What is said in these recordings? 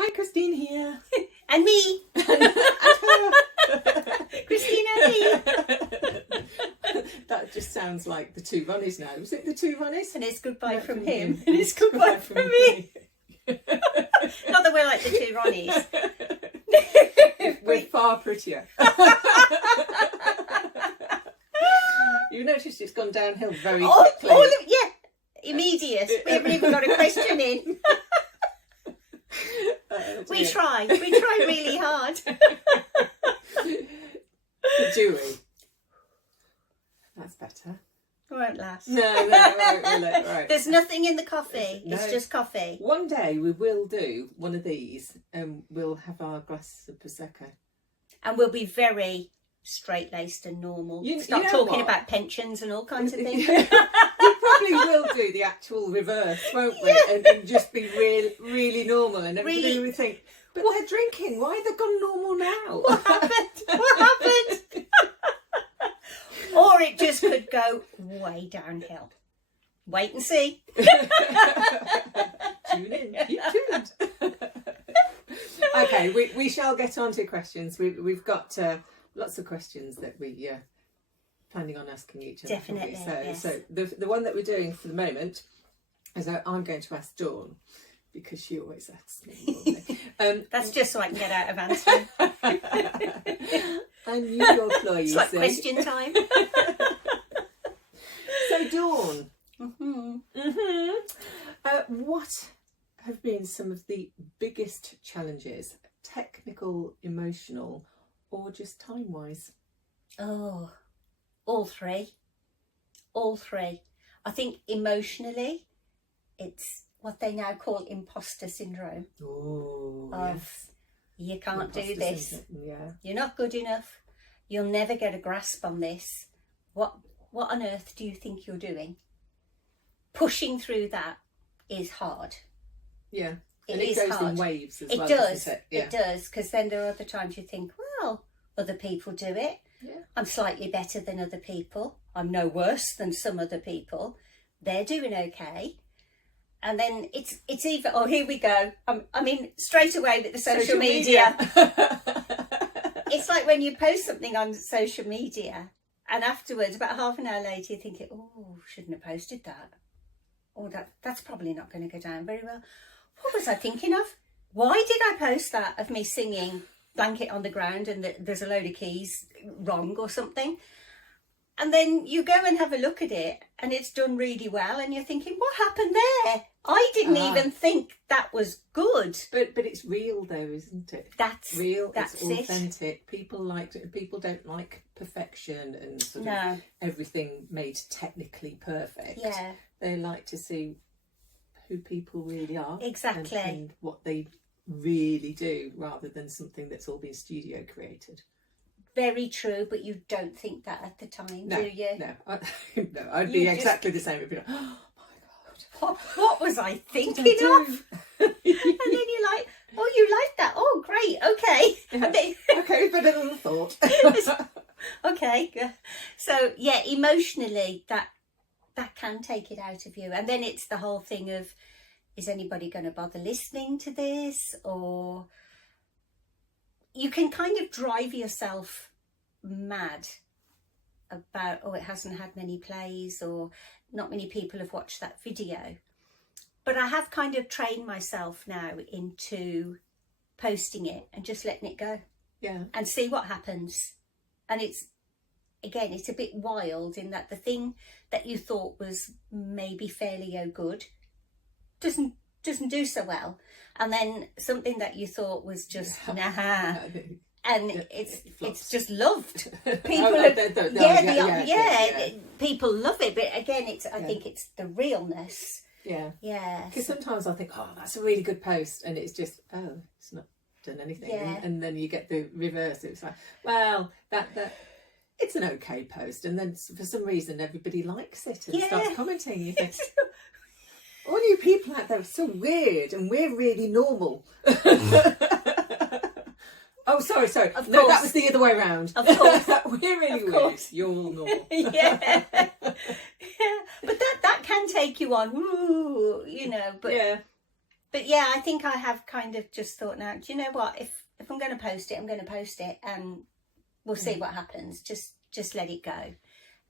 Hi, Christine here. And me. Christina me. That just sounds like the Two Ronnies now. Was it the Two Ronnies? And it's goodbye No, from him. And it's goodbye from me. Not that we're like the Two Ronnies. We're far prettier. You've noticed it's gone downhill very quickly. Immediate. We haven't even got a question in. We try really hard. Do we? That's better. Won't last. No, it won't, will it? Right. There's nothing in the coffee. No. It's just coffee. One day we will do one of these and we'll have our glass of Prosecco. And we'll be very straight-laced and normal. Stop know talking what? about pensions and all kinds of things. We probably will do the actual reverse, won't we? Yeah. And just be really normal, and everybody will think, but they're drinking. Why have they gone normal now? What happened? What happened? Or it just could go way downhill. Wait and see. Tune in. Keep tuned. Okay, we shall get on to questions. We've got lots of questions that we planning on asking each other. Definitely. So the one that we're doing for the moment is I'm going to ask Dawn, because she always asks me. That's just so I can get out of answering. I knew your ploy. It's like question time. So Dawn, what have been some of the biggest challenges, technical, emotional, or just time-wise? Oh, all three. I think emotionally, it's what they now call imposter syndrome. Oh, yes. You can't do Imposter this. syndrome, yeah. You're not good enough. You'll never get a grasp on this. What on earth do you think you're doing? Pushing through that is hard. Yeah. It It is goes hard. in waves as It well, does. doesn't it? It does, because then there are other times you think, well, other people do it. Yeah. I'm slightly better than other people. I'm no worse than some other people. They're doing okay. And then it's even, oh, here we go. I mean, straight away with the social media. It's like when you post something on social media and afterwards, about half an hour later, you're thinking, oh, shouldn't have posted that. Oh, that's probably not going to go down very well. What was I thinking of? Why did I post that of me singing Blanket on the Ground and there's a load of keys wrong or something? And then you go and have a look at it and it's done really well and you're thinking, what happened there? I didn't even think that was good. But it's real though, isn't it? That's real. That's it's authentic. People don't like perfection and sort of everything made technically perfect. Yeah. They like to see who people really are. Exactly. And what they really do, rather than something that's all been studio created. Very true, but you don't think that at the time, do you? No, I'd be exactly the same. I'd be like, oh my God. What was I thinking of? And then you're like, oh, you like that? Oh, great, okay. Yeah. And then, Okay, but a little thought. okay. So, yeah, emotionally, that can take it out of you. And then it's the whole thing of, is anybody going to bother listening to this? Or you can kind of drive yourself mad about, oh, it hasn't had many plays or not many people have watched that video. But I have kind of trained myself now into posting it and just letting it go. Yeah. And see what happens. And it's a bit wild in that the thing that you thought was maybe fairly good doesn't do so well. And then something that you thought was just and it's just loved. People people love it, but again I think it's the realness. Yeah. Because sometimes I think, oh, that's a really good post, and it's just, oh, it's not done anything. Yeah. And then you get the reverse. It's like, well, that it's an okay post, and then for some reason everybody likes it and starts commenting. You think, all you people out there are so weird, and we're really normal. Oh, sorry. Of No, course. that was the other way around. Of course. We're really Of weird. course. You're normal. Yeah. But that can take you on, but But yeah, I think I have kind of just thought now, do you know what? If I'm going to post it, I'm going to post it, and we'll see what happens. Just let it go.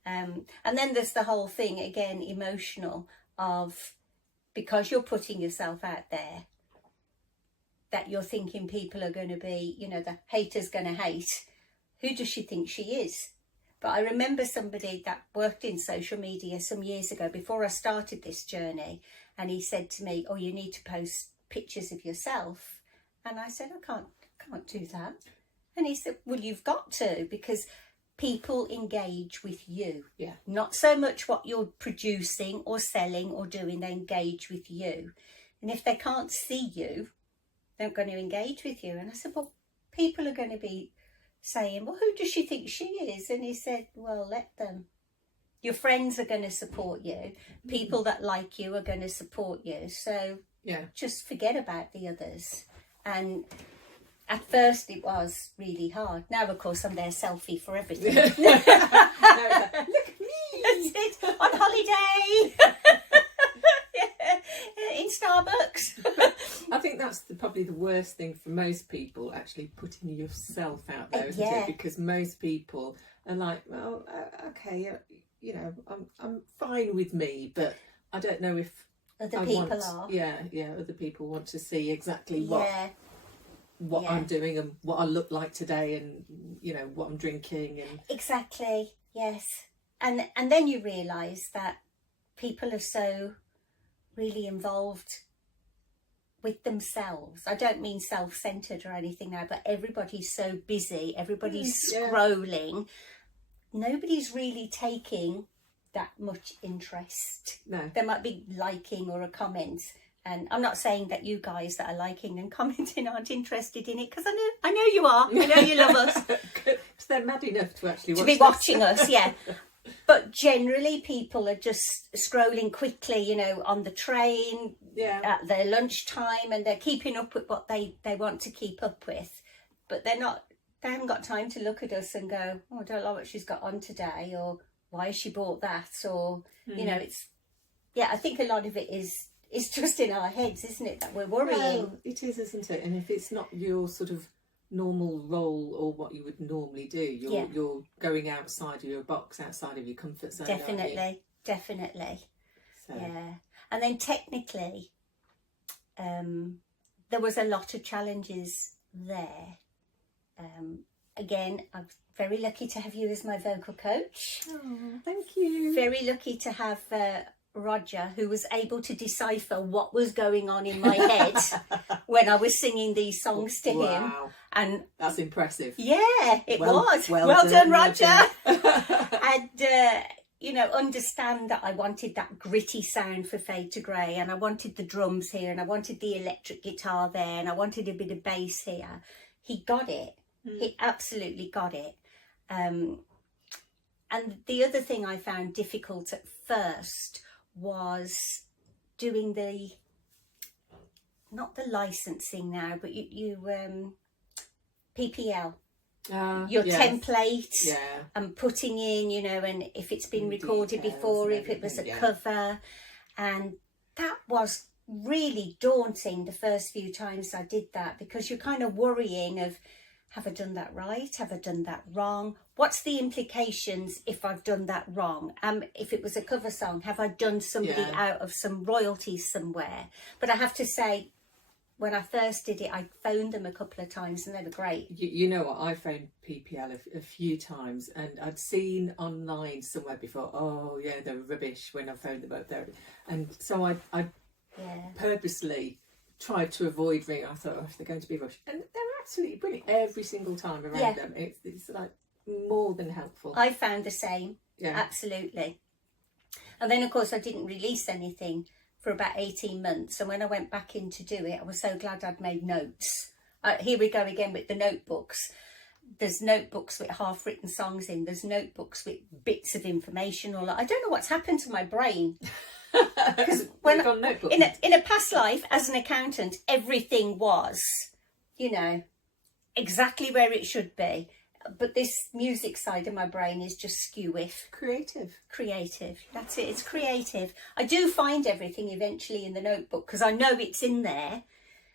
And then there's the whole thing again, emotional, of because you're putting yourself out there, that you're thinking people are going to be, you know, the hater's going to hate. Who does she think she is? But I remember somebody that worked in social media some years ago before I started this journey, and he said to me, oh, you need to post pictures of yourself. And I said, I can't do that. And he said, well, you've got to, because people engage with you. Yeah. Not so much what you're producing or selling or doing, they engage with you. And if they can't see you, they're not going to engage with you. And I said, well, people are going to be saying, well, who does she think she is? And he said, well, let them. Your friends are going to support you. People that like you are going to support you. So yeah, just forget about the others. And at first it was really hard. Now, of course, I'm their selfie for everything. Look at me. That's it. On holiday. In Starbucks. I think that's probably the worst thing for most people, actually putting yourself out there, isn't Yeah. it? Because most people are like, well, okay, you know, I'm fine with me, but I don't know if Other I people want, are. yeah, other people want to see exactly what Yeah. I'm doing and what I look like today, and you know what I'm drinking, and Exactly. Yes. And then you realise that people are so really involved with themselves. I don't mean self-centred or anything now, but everybody's so busy, everybody's Yeah. scrolling. Nobody's really taking that much interest. no, There might be liking or a comment, and I'm not saying that you guys that are liking and commenting aren't interested in it, because I know you are. I know you love us. because they're mad enough to actually To watch be this. watching us, yeah. But generally people are just scrolling quickly, you know, on the train, Yeah, at their lunchtime, and they're keeping up with what they want to keep up with. But they haven't got time to look at us and go, oh, I don't know what she's got on today, or why has she bought that, or you know, I think a lot of it is just in our heads, isn't it, that we're worrying. well, it is, isn't it? And if it's not your sort of normal role or what you would normally do, you're going outside of your box, outside of your comfort zone. aren't you? Definitely. So, Yeah. And then technically, there was a lot of challenges there. Again, I'm very lucky to have you as my vocal coach. oh, thank you. Very lucky to have Roger, who was able to decipher what was going on in my head when I was singing these songs to him. Wow, And that's impressive. yeah, it was. Well Done, Roger. Roger. And you know, understand that I wanted that gritty sound for Fade to Grey, and I wanted the drums here, and I wanted the electric guitar there, and I wanted a bit of bass here. He got it. He absolutely got it. And the other thing I found difficult at first was doing not the licensing now, but you PPL. Your yes. template, Yeah. and putting in, you know, and if it's been recorded Details before, and if it was a everything, yeah. cover. And that was really daunting the first few times I did that, because you're kind of worrying of, have I done that right? Have I done that wrong? What's the implications if I've done that wrong? If it was a cover song, have I done somebody out of some royalties somewhere? But I have to say, when I first did it, I phoned them a couple of times and they were great. You know what, I phoned PPL a few times, and I'd seen online somewhere before, oh yeah, they're rubbish when I phoned them up there. And so I purposely tried to avoid ringing. I thought, oh, if they're going to be rushed. And they're absolutely brilliant every single time around them. It's like more than helpful. I found the same. Yeah. Absolutely. And then, of course, I didn't release anything for about 18 months. And when I went back in to do it, I was so glad I'd made notes. Here we go again with the notebooks. There's notebooks with half-written songs in. There's notebooks with bits of information. I don't know what's happened to my brain. Because when in a past life as an accountant, everything was, you know, exactly where it should be. but this music side of my brain is just skew-if. Creative. That's it. It's creative. I do find everything eventually in the notebook because I know it's in there.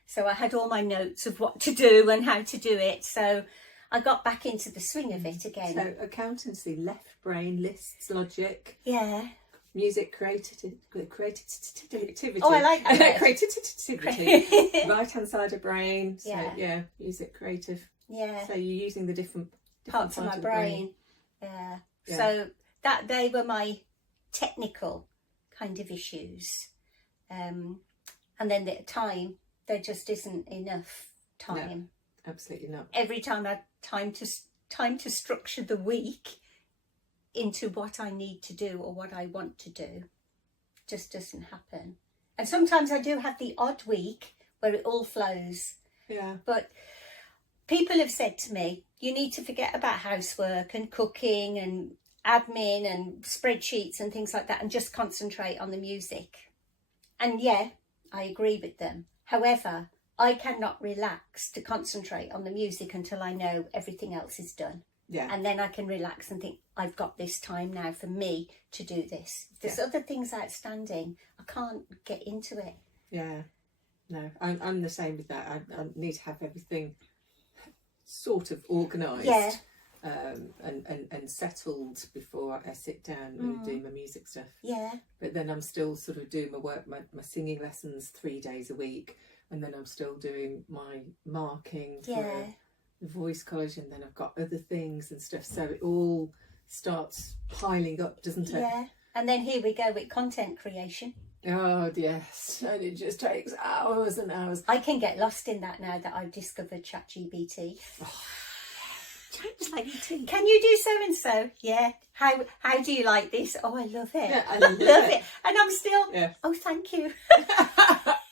So I had all my notes of what to do and how to do it. So I got back into the swing of it again. So accountancy, left brain, lists, logic. Yeah. Music, creativity. Oh, I like that. Creativity. Right hand side of brain. So Yeah. Music, creative. Yeah. So you're using the different Parts of my brain. Yeah. So that they were my technical kind of issues. And then the time, there just isn't enough time. No, absolutely not. Every time I had time to structure the week into what I need to do or what I want to do, just doesn't happen. And sometimes I do have the odd week where it all flows. Yeah. But people have said to me, you need to forget about housework and cooking and admin and spreadsheets and things like that and just concentrate on the music. And yeah, I agree with them. However, I cannot relax to concentrate on the music until I know everything else is done. Yeah. And then I can relax and think, I've got this time now for me to do this. If there's other things outstanding, I can't get into it. Yeah. No, I'm the same with that. I need to have everything sort of organised. Yeah. And settled before I sit down and do my music stuff. Yeah. But then I'm still sort of doing my work, my singing lessons 3 days a week, and then I'm still doing my marking for the voice college, and then I've got other things and stuff. So it all starts piling up, doesn't it? Yeah. And then here we go with content creation. Oh yes, and it just takes hours and hours. I can get lost in that now that I've discovered ChatGPT. ChatGPT. Can you do so and so? Yeah. How do you like this? Oh, I love it. Yeah, I love it. And I'm still. Yeah. Oh, thank you.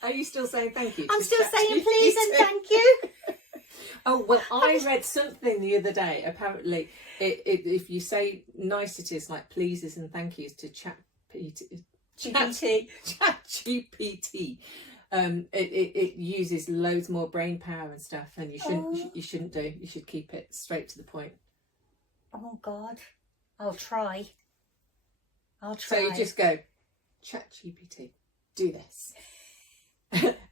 Are you still saying thank you? I'm to still saying ChatGPT? please and thank you. Oh well, I read something the other day. Apparently, if you say niceties like pleases and thank yous to ChatGPT, it uses loads more brain power and stuff, and you shouldn't do. You should keep it straight to the point. Oh God, I'll try. So you just go, ChatGPT, do this,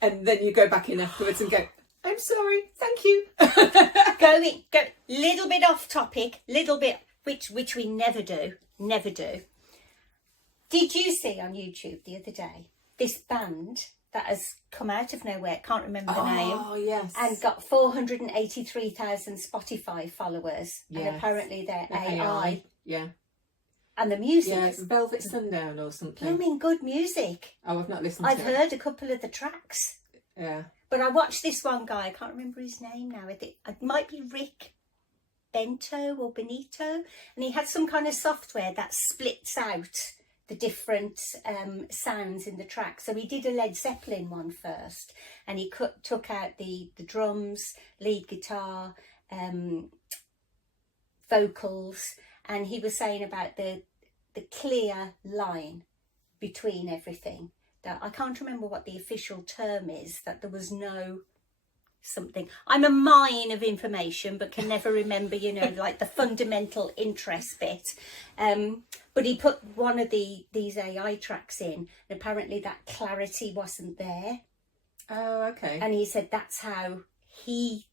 and then you go back in afterwards and go, I'm sorry, thank you. go little bit off topic, little bit which we never do. Did you see on YouTube the other day this band that has come out of nowhere, can't remember the name. Oh, yes. And got 483,000 Spotify followers. Yes. And apparently they're AI. Yeah. And the music. Yeah, Velvet Sundown or something. Blooming good music. Oh, I've not listened to it. I've heard a couple of the tracks. Yeah. But I watched this one guy, I can't remember his name now. I think it might be Rick Bento or Benito. And he had some kind of software that splits out the different sounds in the track. So he did a Led Zeppelin one first, and he took out the drums, lead guitar, vocals, and he was saying about the clear line between everything. That I can't remember what the official term is, that there was no something. I'm a mine of information but can never remember, like the fundamental interest bit. But he put one of these AI tracks in, and apparently that clarity wasn't there. Oh, okay. And he said that's how he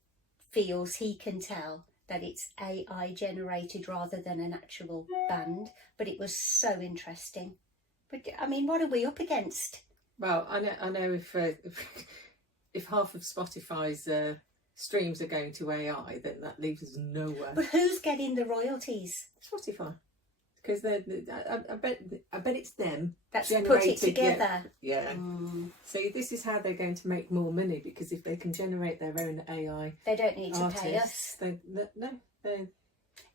feels he can tell that it's AI generated rather than an actual band. But it was so interesting. But I mean, what are we up against? Well, I know if half of Spotify's streams are going to AI, then that leaves us nowhere. But who's getting the royalties? Spotify, because I bet it's them That's put it together. Yeah. So this is how they're going to make more money, because if they can generate their own AI, they don't need to artists, pay us.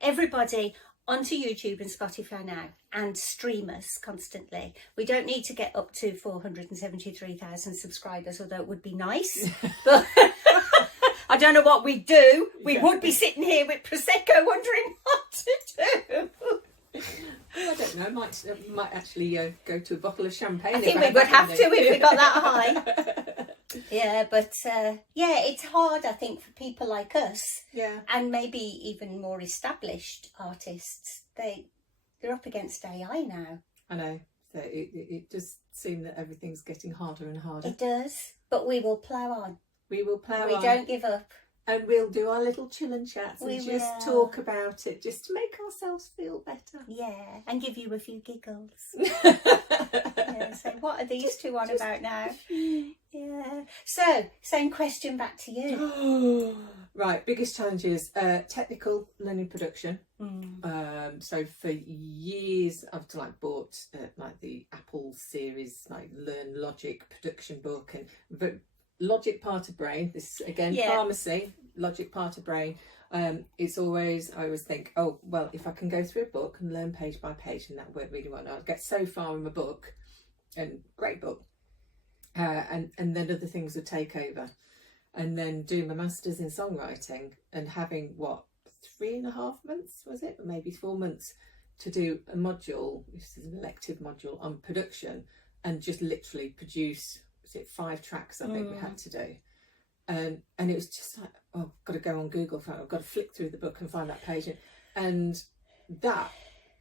Everybody onto YouTube and Spotify now, and stream us constantly. We don't need to get up to 473,000 subscribers, although it would be nice. But I don't know what we'd do. We would be sitting here with Prosecco wondering what to do. I don't know. Might actually go to a bottle of champagne. I think we would have to if we got that high. Yeah, but it's hard, I think, for people like us, Yeah. and maybe even more established artists. They're up against AI now. I know. So it does seem that everything's getting harder and harder. It does, but we will plough on. We will plough We on. don't give up. And we'll do our little chill and chats and We just will. talk about it, just to make ourselves feel better. Yeah, and give you a few giggles. Yeah, so what are these two on about now? Yeah. So, same question back to you. Right, biggest challenges, technical learning production. Mm. So for years I've bought like the Apple series, like Learn Logic production book, but Logic part of brain, this again, pharmacy, Logic part of brain. It's always, I always think, oh, well, if I can go through a book and learn page by page, and that worked really well. I'll get so far in my book, and great book, and then other things would take over. And then doing my master's in songwriting and having 3.5 months, was it? Maybe 4 months to do a module, this is an elective module on production, and just literally produce, was it 5 tracks I think we had to do. And it was just like, oh, I've got to go on Google, I've got to flick through the book and find that page. And that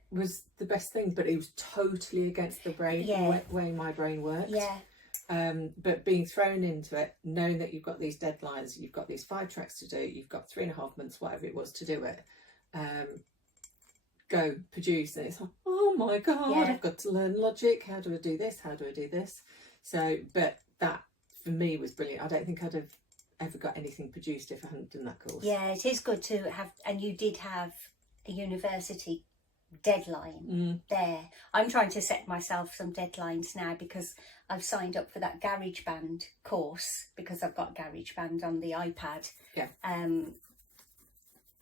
was the best thing, but it was totally against the brain, way my brain worked. Yeah. But being thrown into it, knowing that you've got these deadlines, you've got these 5 tracks to do, you've got 3.5 months, whatever it was, to do it, go produce, and it's like, oh my god, I've got to learn Logic, how do I do this, how do I do this? So, but that for me was brilliant. I don't think I'd have ever got anything produced if I hadn't done that course. Yeah, it is good to have, and you did have a university deadline there. I'm trying to set myself some deadlines now because I've signed up for that GarageBand course because I've got GarageBand on the iPad. Yeah. And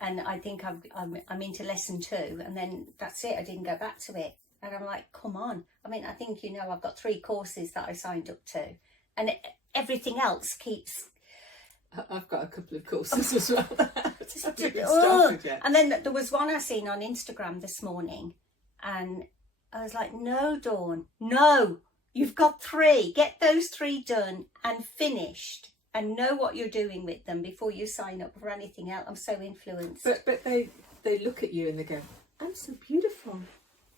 I think I'm into lesson 2, and then that's it. I didn't go back to it, and I'm like, come on. I mean, I think I've got 3 courses that I signed up to, and everything else keeps. I've got a couple of courses as well. Started yet. And then there was one I seen on Instagram this morning, and I was like, no, Dawn, no, you've got 3. Get those 3 done and finished, and know what you're doing with them before you sign up for anything else. I'm so influenced. But they look at you and they go, I'm so beautiful.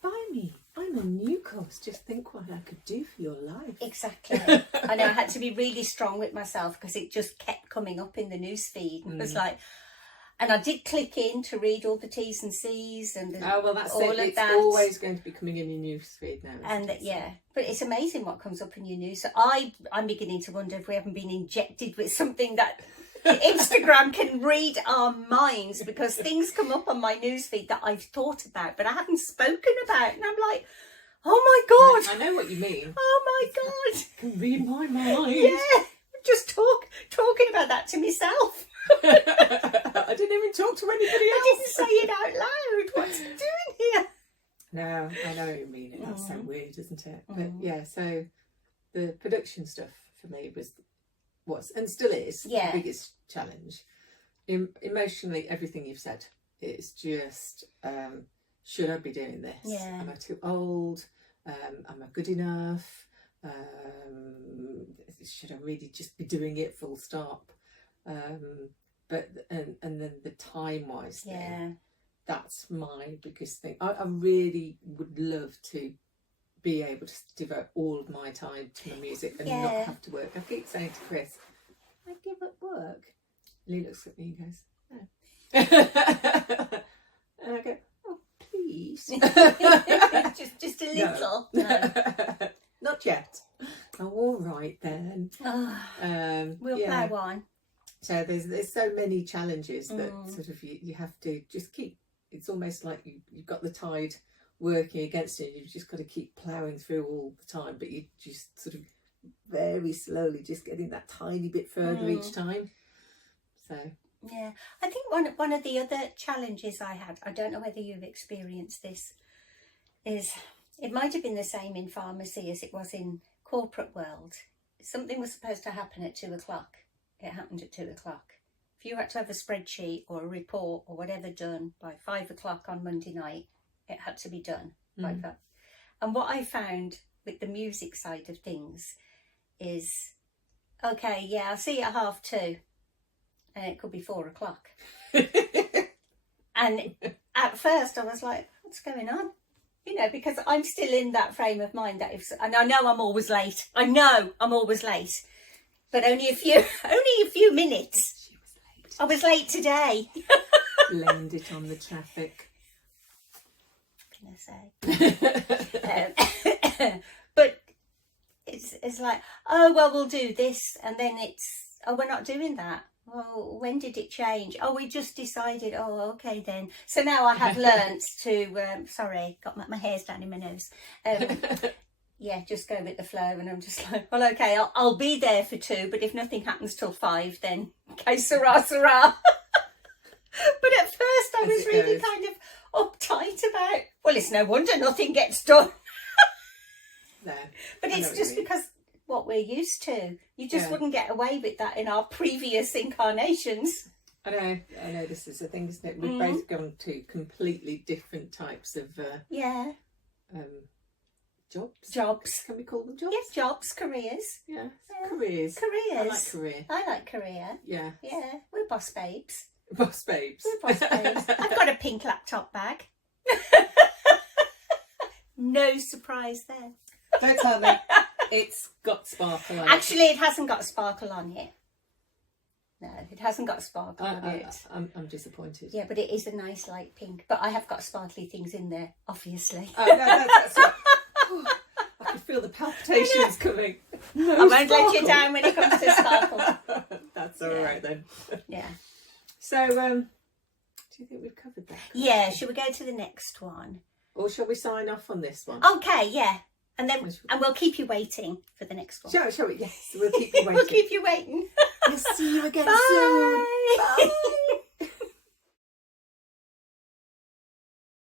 Buy me. I'm a new course. Just think what I could do for your life. Exactly. I know I had to be really strong with myself because it just kept coming up in the news feed. It was like, and I did click in to read all the T's and C's and that's all it. of It's that. always going to be coming in your news feed now. And but it's amazing what comes up in your news. So I'm beginning to wonder if we haven't been injected with something that Instagram can read our minds, because things come up on my newsfeed that I've thought about but I haven't spoken about, and I'm like, oh my god, I know what you mean. oh my god, Can read my mind. yeah, just talking about that to myself. I didn't even talk to anybody else. I didn't say it out loud. What's it doing here? No, I know what you mean. That's so weird, isn't it? But yeah, so the production stuff for me was and still is the biggest challenge. Emotionally, everything you've said, it's just should I be doing this? Yeah. Am I too old? Am I good enough? Should I really just be doing it full stop? But and then the time wise thing, that's my biggest thing. I really would love to be able to devote all of my time to my music and not have to work. I keep saying to Chris, I give up work. And he looks at me and goes, no. And I go, oh, please. just a little. No. Not yet. Oh, all right then. We'll plough on. So there's so many challenges that sort of you have to just keep. It's almost like you've got the tide working against you. You've just got to keep ploughing through all the time, but you just sort of very slowly just getting that tiny bit further each time. So yeah, I think one of the other challenges I had, I don't know whether you've experienced this, is it might have been the same in pharmacy as it was in corporate world. Something was supposed to happen at 2:00. It happened at 2:00. If you had to have a spreadsheet or a report or whatever done by 5:00 on Monday night, it had to be done like that. And what I found with the music side of things is okay, yeah, I'll see you at 2:30. And it could be 4:00. And at first I was like, what's going on? You know, because I'm still in that frame of mind that and I know I'm always late. I know I'm always late. But only a few minutes. She was late. I was late today. Blamed it on the traffic. What can I say? But it's like, oh, well, we'll do this. And then it's, oh, we're not doing that. Well, when did it change? Oh, we just decided. Oh, okay then. So now I have learnt to, sorry, got my hair's down in my nose. Yeah, just go with the flow. And I'm just like, well, okay, I'll be there for 2. But if nothing happens till 5, then okay, sarah, sarah. But at first I was really kind of uptight about, well, it's no wonder nothing gets done. No. But it's just because what we're used to. You just wouldn't get away with that in our previous incarnations. I know this is the thing, isn't it? We've both gone to completely different types of jobs. Can we call them jobs? Yes, jobs, careers. Yeah. Careers. I like career. I like career. Yeah. Yeah, we're boss babes. Boss babes. We're boss babes. I've got a pink laptop bag. No surprise there. Don't tell me. It's got sparkle on it. Actually, it hasn't got sparkle on it. No, it hasn't got sparkle on it. I'm disappointed. Yeah, but it is a nice light pink. But I have got sparkly things in there, obviously. Oh, no, that's right. I can feel the palpitations coming. No, I won't let you down when it comes to sparkle. That's all right then. Yeah. So, do you think we've covered that? Yeah, should we go to the next one? Or shall we sign off on this one? Okay, yeah. And then we'll keep you waiting for the next one. Shall we? Yes, we'll keep you waiting. We'll keep you waiting. We'll see you again Bye. soon. Bye.